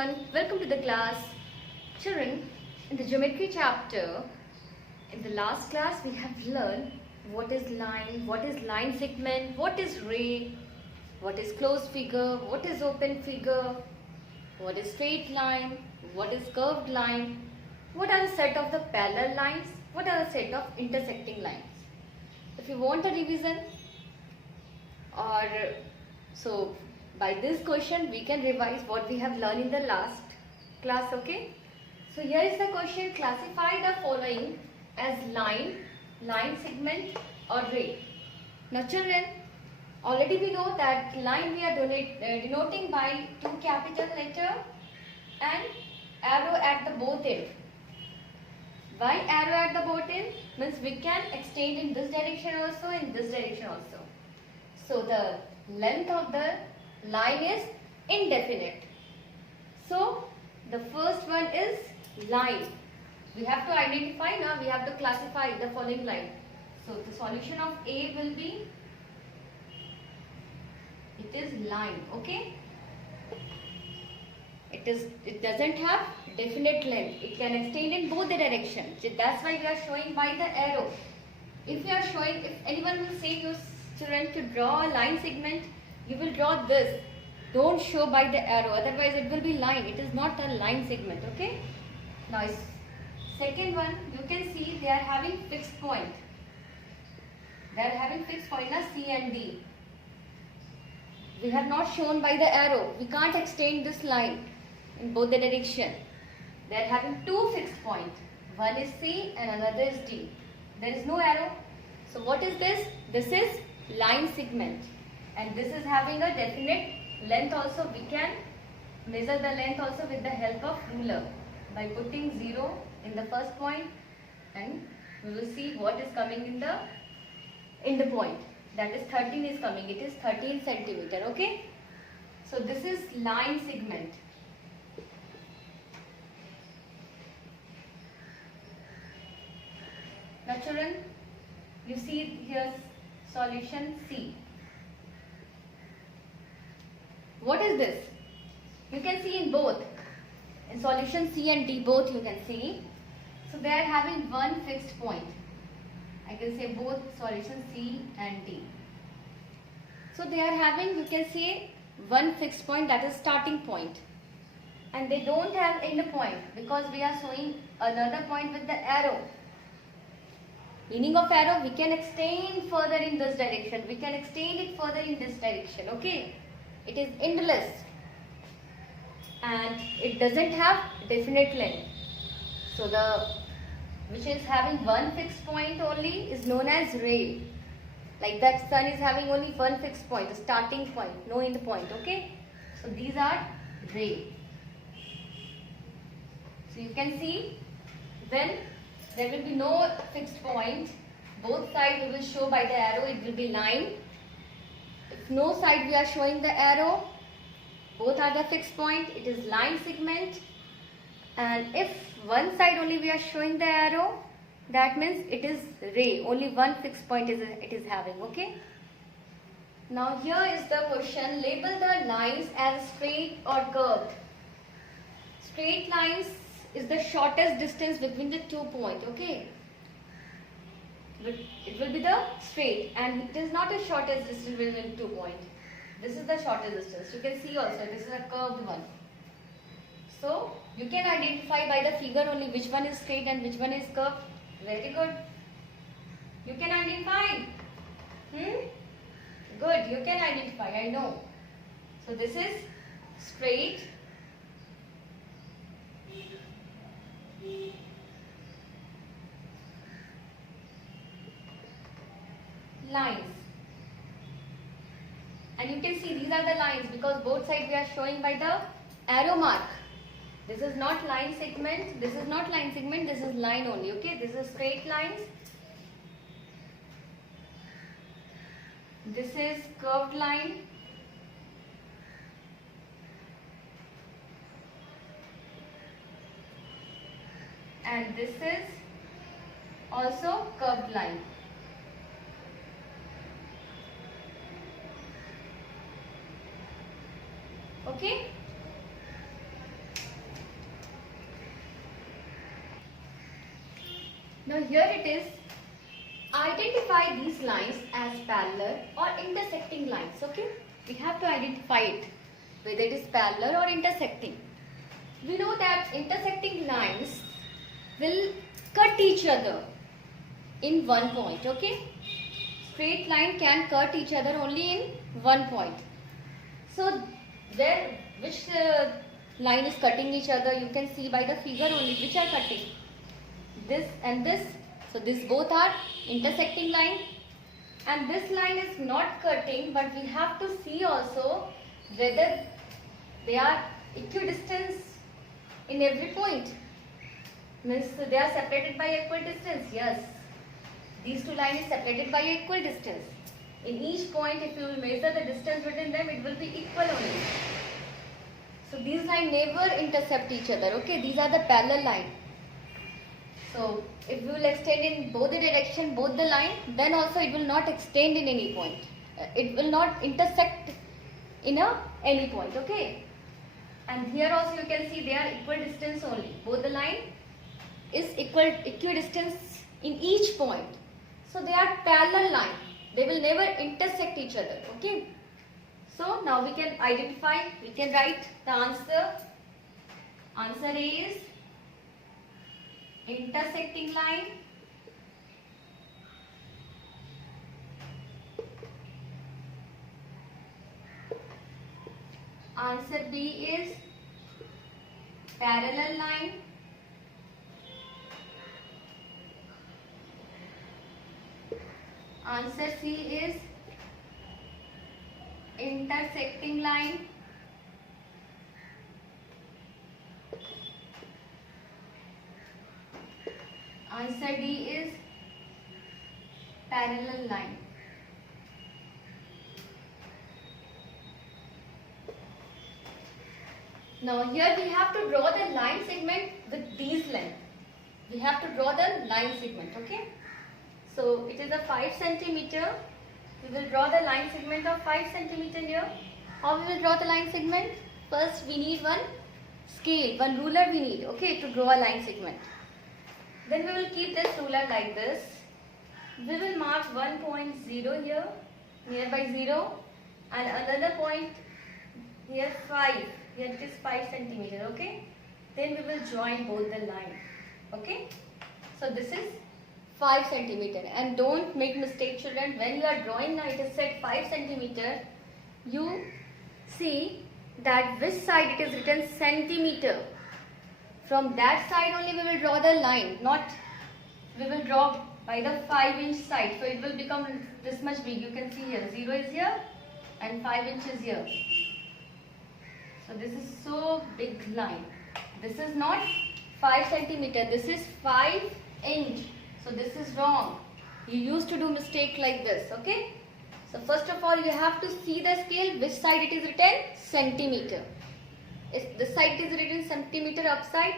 everyone, welcome to the class. Children, in the geometry chapter, in the last class we have learned what is line segment, what is ray, what is closed figure, what is open figure, what is straight line, what is curved line, what are the set of the parallel lines, what are the set of intersecting lines. If you want a revision or so by this question we can revise what we have learned in the last class, okay? So here is the question: classify the following as line segment or ray. Now children, already we know that line we are denoting by two capital letter and arrow at the both end. Why arrow at the both end? Means we can extend in this direction also, in this direction also. So the length of the line is indefinite. So the first one is line. We have to identify now, we have to classify the following line. So the solution of A will be, it is line, okay? It doesn't have definite length. It can extend in both the directions. That's why we are showing by the arrow. If anyone will say you children to draw a line segment, you will draw this. Don't show by the arrow, otherwise it will be line. It is not a line segment, okay? Now second one, you can see they are having fixed point. They are having fixed point as C and D. We have not shown by the arrow. We can't extend this line in both the direction. They are having two fixed points. One is C and another is D. There is no arrow. So what is this? This is line segment. And this is having a definite length also. We can measure the length also with the help of ruler by putting 0 in the first point, and we will see what is coming in the point. That is 13 is coming. It is 13 centimeter. Okay. So this is line segment. Now children, you see here solution C. What is this? You can see in both. In solution C and D both you can see. So they are having one fixed point. I can say both solution C and D. So they are having, you can say, one fixed point, that is starting point. And they don't have end point because we are showing another point with the arrow. Meaning of arrow, we can extend further in this direction. We can extend it further in this direction. Okay. It is endless. And it doesn't have definite length. So which is having one fixed point only is known as ray. Like that sun is having only one fixed point, a starting point, no end point, okay? So these are ray. So you can see when there will be no fixed point, both sides we will show by the arrow, it will be line. If no side we are showing the arrow, both are the fixed point, it is line segment. And if one side only we are showing the arrow, that means it is ray. Only one fixed point it is having, okay? Now here is the question: label the lines as straight or curved. Straight lines is the shortest distance between the 2 points, okay? It will be the straight, and it is not a shortest distance between 2 points. This is the shortest distance. You can see also this is a curved one. So you can identify by the figure only which one is straight and which one is curved. Very good. You can identify. Good. You can identify. I know. So this is straight. Lines. And you can see these are the lines because both sides we are showing by the arrow mark. This is not line segment, this is not line segment, this is line only, okay? This is straight lines. This is curved line. And this is also curved line. Okay. Now here it is. Identify these lines as parallel or intersecting lines. Okay, we have to identify it, whether it is parallel or intersecting. We know that intersecting lines will cut each other in one point. Okay, straight line can cut each other only in one point. So there, which line is cutting each other, you can see by the figure only which are cutting. This and this. So these both are intersecting line, and this line is not cutting, but we have to see also whether they are equidistant in every point. Means they are separated by equal distance. Yes, these two lines is separated by equal distance. In each point, if you will measure the distance between them, it will be equal only. So these lines never intercept each other. Okay, these are the parallel line. So if we will extend in both the direction, both the line, then also it will not extend in any point. It will not intersect in any point. Okay. And here also you can see they are equal distance only. Both the line is equidistance in each point. So they are parallel line. They will never intersect each other. Okay. So now we can identify. We can write the answer. Answer is intersecting line. Answer B is parallel line. Answer C is intersecting line. Answer D is parallel line. Now here we have to draw the line segment with these length. We have to draw the line segment. Okay. So it is a 5 centimeter. We will draw the line segment of 5 centimeter here. How we will draw the line segment? First we need one scale, one ruler we need. Okay, to draw a line segment. Then we will keep this ruler like this. We will mark one point 0 here, nearby 0, and another point here 5. Here it is 5 centimeter. Okay. Then we will join both the line. Okay. So this is 5 centimeter. And don't make mistake, children. When you are drawing now, it is said 5 centimeter. You see that which side it is written centimeter. From that side only we will draw the line. Not we will draw by the 5-inch side. So it will become this much big. You can see here 0 is here and 5 inches here. So this is so big line. This is not 5 centimeter. This is 5 inch. So this is wrong. You used to do mistake like this. Okay. So first of all you have to see the scale. Which side it is written? Centimeter. If this side is written centimeter upside.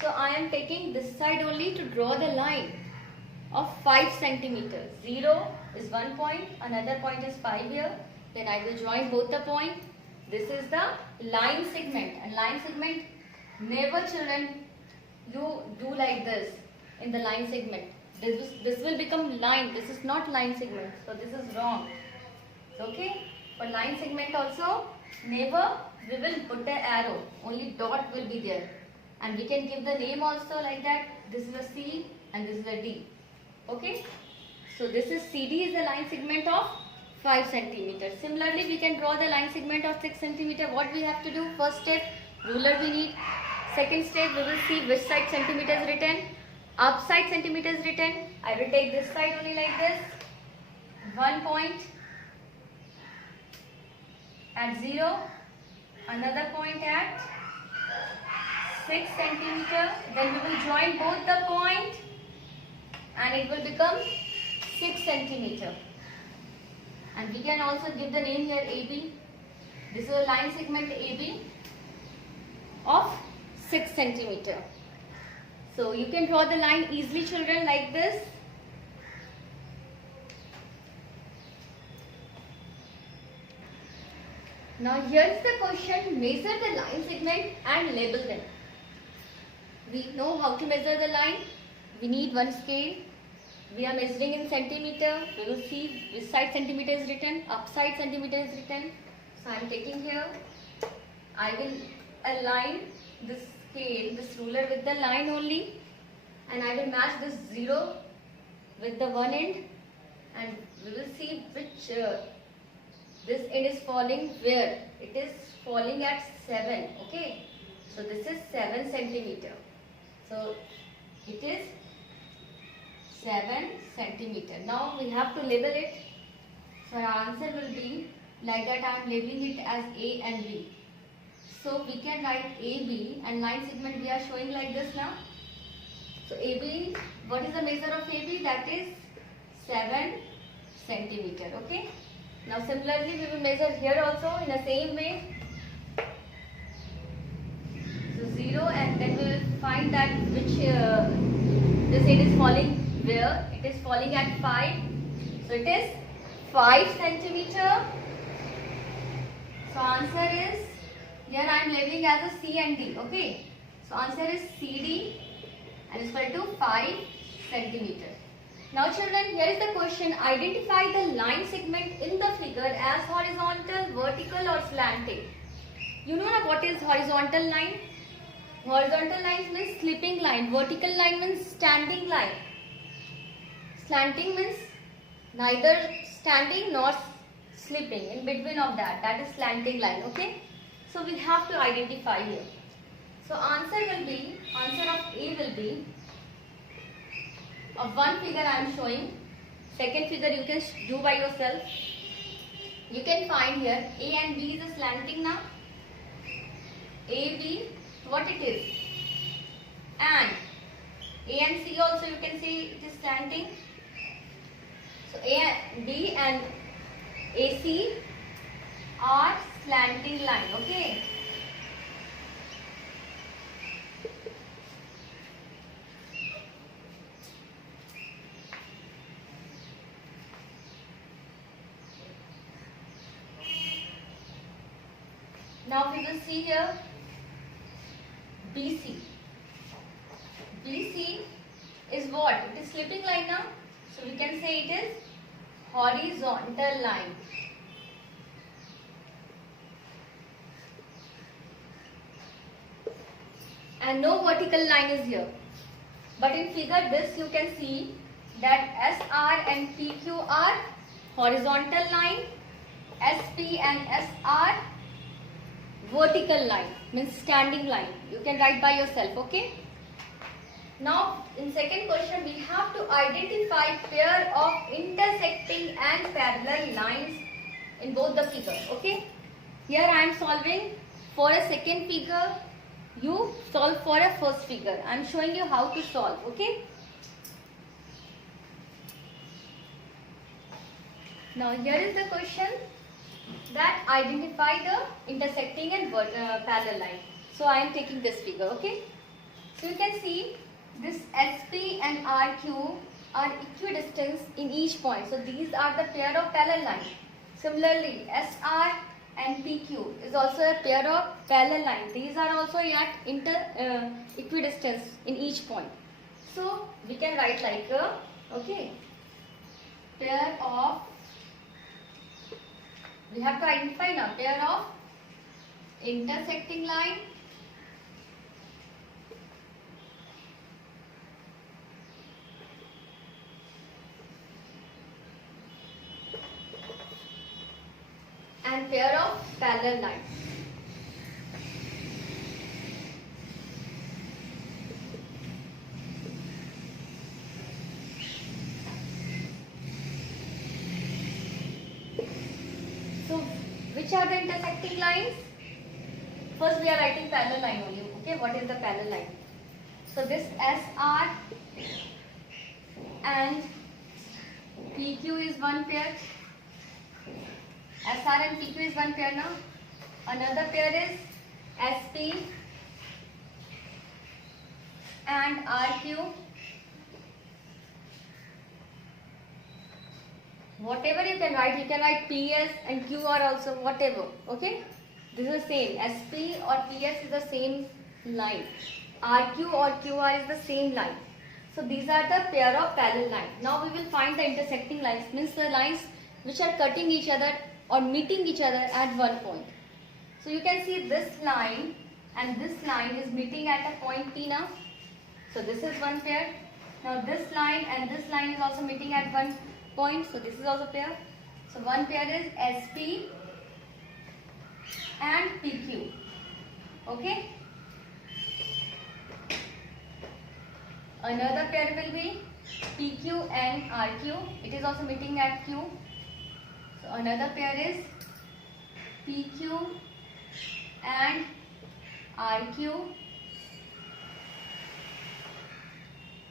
So I am taking this side only to draw the line of 5 centimeters. 0 is one point. Another point is 5 here. Then I will join both the point. This is the line segment, and line segment, never children you do like this in the line segment. This will become line. This is not line segment. So this is wrong. Okay. For line segment also, never we will put the arrow. Only dot will be there. And we can give the name also like that. This is a C and this is a D. Okay. So this is CD is the line segment of 5 centimeters. Similarly, we can draw the line segment of 6 centimeter. What we have to do? First step, ruler we need. Second step, we will see which side centimeter is written. Upside centimeter is written. I will take this side only like this. 1 point at 0. Another point at 6 centimeter. Then we will join both the point and it will become 6 centimeter. And we can also give the name here AB. This is a line segment AB of 6 centimeter. So you can draw the line easily, children, like this. Now here is the question. Measure the line segment and label them. We know how to measure the line. We need one scale. We are measuring in centimeter. We will see which side centimeter is written, upside centimeter is written. So I am taking here. I will align this scale, this ruler with the line only, and I will match this 0 with the one end, and we will see which this end is falling where. It is falling at 7. Okay, so this is 7 centimeter. So it is 7 centimeter. Now we have to label it. So our answer will be like that. I am labeling it as A and B. So we can write AB, and line segment we are showing like this now. So AB, what is the measure of AB? That is 7 centimeter. Okay. Now similarly we will measure here also in the same way. So 0, and then we will find that which this end is falling where. It is falling at 5. So it is 5 centimeter. So answer is, here I am labeling as a C and D. Okay. So answer is CD and is equal to 5 centimeter. Now children, here is the question. Identify the line segment in the figure as horizontal, vertical or slanting. You know what is horizontal line? Horizontal line means slipping line. Vertical line means standing line. Slanting means neither standing nor slipping. In between of that. That is slanting line. Okay. So we have to identify here. So answer of A will be, of one figure I am showing. Second figure you can do by yourself. You can find here A and B is a slanting now. AB, what it is? And A and C also you can say it is slanting. So A, B and AC are slanting line. Okay. Now we will see here BC. BC is what? It is slipping line now. So we can say it is horizontal line. And no vertical line is here. But in figure this you can see that SR and PQ are horizontal line. SP and SR vertical line, means standing line. You can write by yourself. Okay. Now in second question we have to identify pair of intersecting and parallel lines in both the figure. Okay. Here I am solving for a second figure. You solve for a first figure. I am showing you how to solve. Okay. Now here is the question, that identify the intersecting and parallel line. So I am taking this figure. Okay. So you can see this SP and RQ are equidistant in each point. So these are the pair of parallel lines. Similarly, SR and PQ is also a pair of parallel lines. These are also at equidistance in each point. So we can write like a pair of, we have to identify now pair of intersecting line and pair of parallel lines. So which are the intersecting lines? First we are writing parallel line only. Okay, what is the parallel line? So this SR and PQ is one pair. SR and PQ is one pair now. Another pair is SP and RQ. Whatever you can write PS and QR also, whatever. Okay, this is the same. SP or PS is the same line. RQ or QR is the same line. So these are the pair of parallel lines. Now we will find the intersecting lines, means the lines which are cutting each other or meeting each other at one point. So you can see this line and this line is meeting at a point P now. So this is one pair. Now this line and this line is also meeting at one point. So this is also pair. So one pair is SP and PQ. Okay. Another pair will be PQ and RQ. It is also meeting at Q. So another pair is PQ and RQ.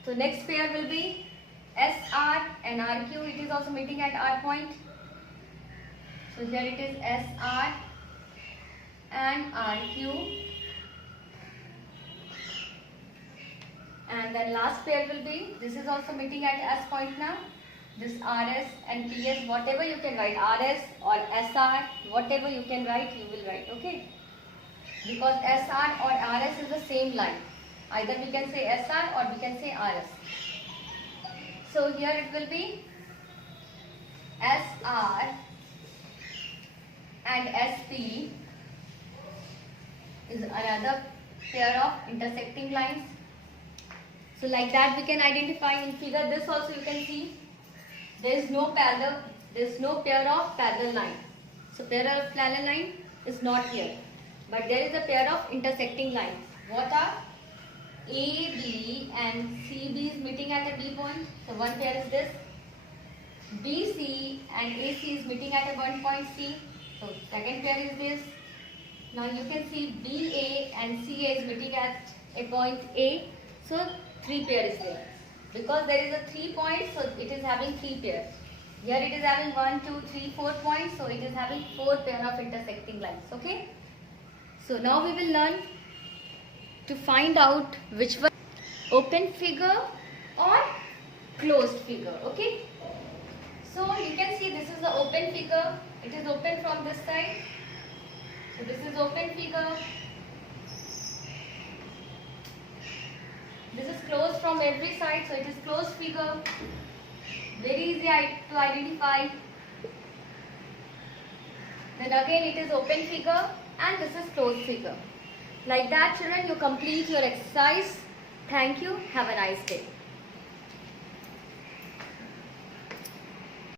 So next pair will be SR and RQ. It is also meeting at R point. So here it is SR and RQ. And then last pair will be, this is also meeting at S point now. This RS and PS, whatever you can write, RS or SR, whatever you can write, you will write, okay? Because SR or RS is the same line. Either we can say SR or we can say RS. So here it will be SR and SP is another pair of intersecting lines. So like that we can identify in figure. This also you can see there is no pair of parallel line. So pair of parallel line is not here, but there is a pair of intersecting lines. What are? AB and CB is meeting at a B point. So one pair is this. BC and AC is meeting at a one point C. So second pair is this. Now you can see BA and CA is meeting at a point A. So three pair is there. Because there is a 3 points, so it is having 3 pairs. Here it is having 1, 2, 3, 4 points, so it is having 4 pair of intersecting lines. Okay. So now we will learn to find out which one open figure or closed figure. Okay. So you can see this is the open figure. It is open from this side. So this is open figure. This is closed from every side, so it is closed figure. Very easy to identify. Then again it is open figure and this is closed figure. Like that, children, you complete your exercise. Thank you. Have a nice day.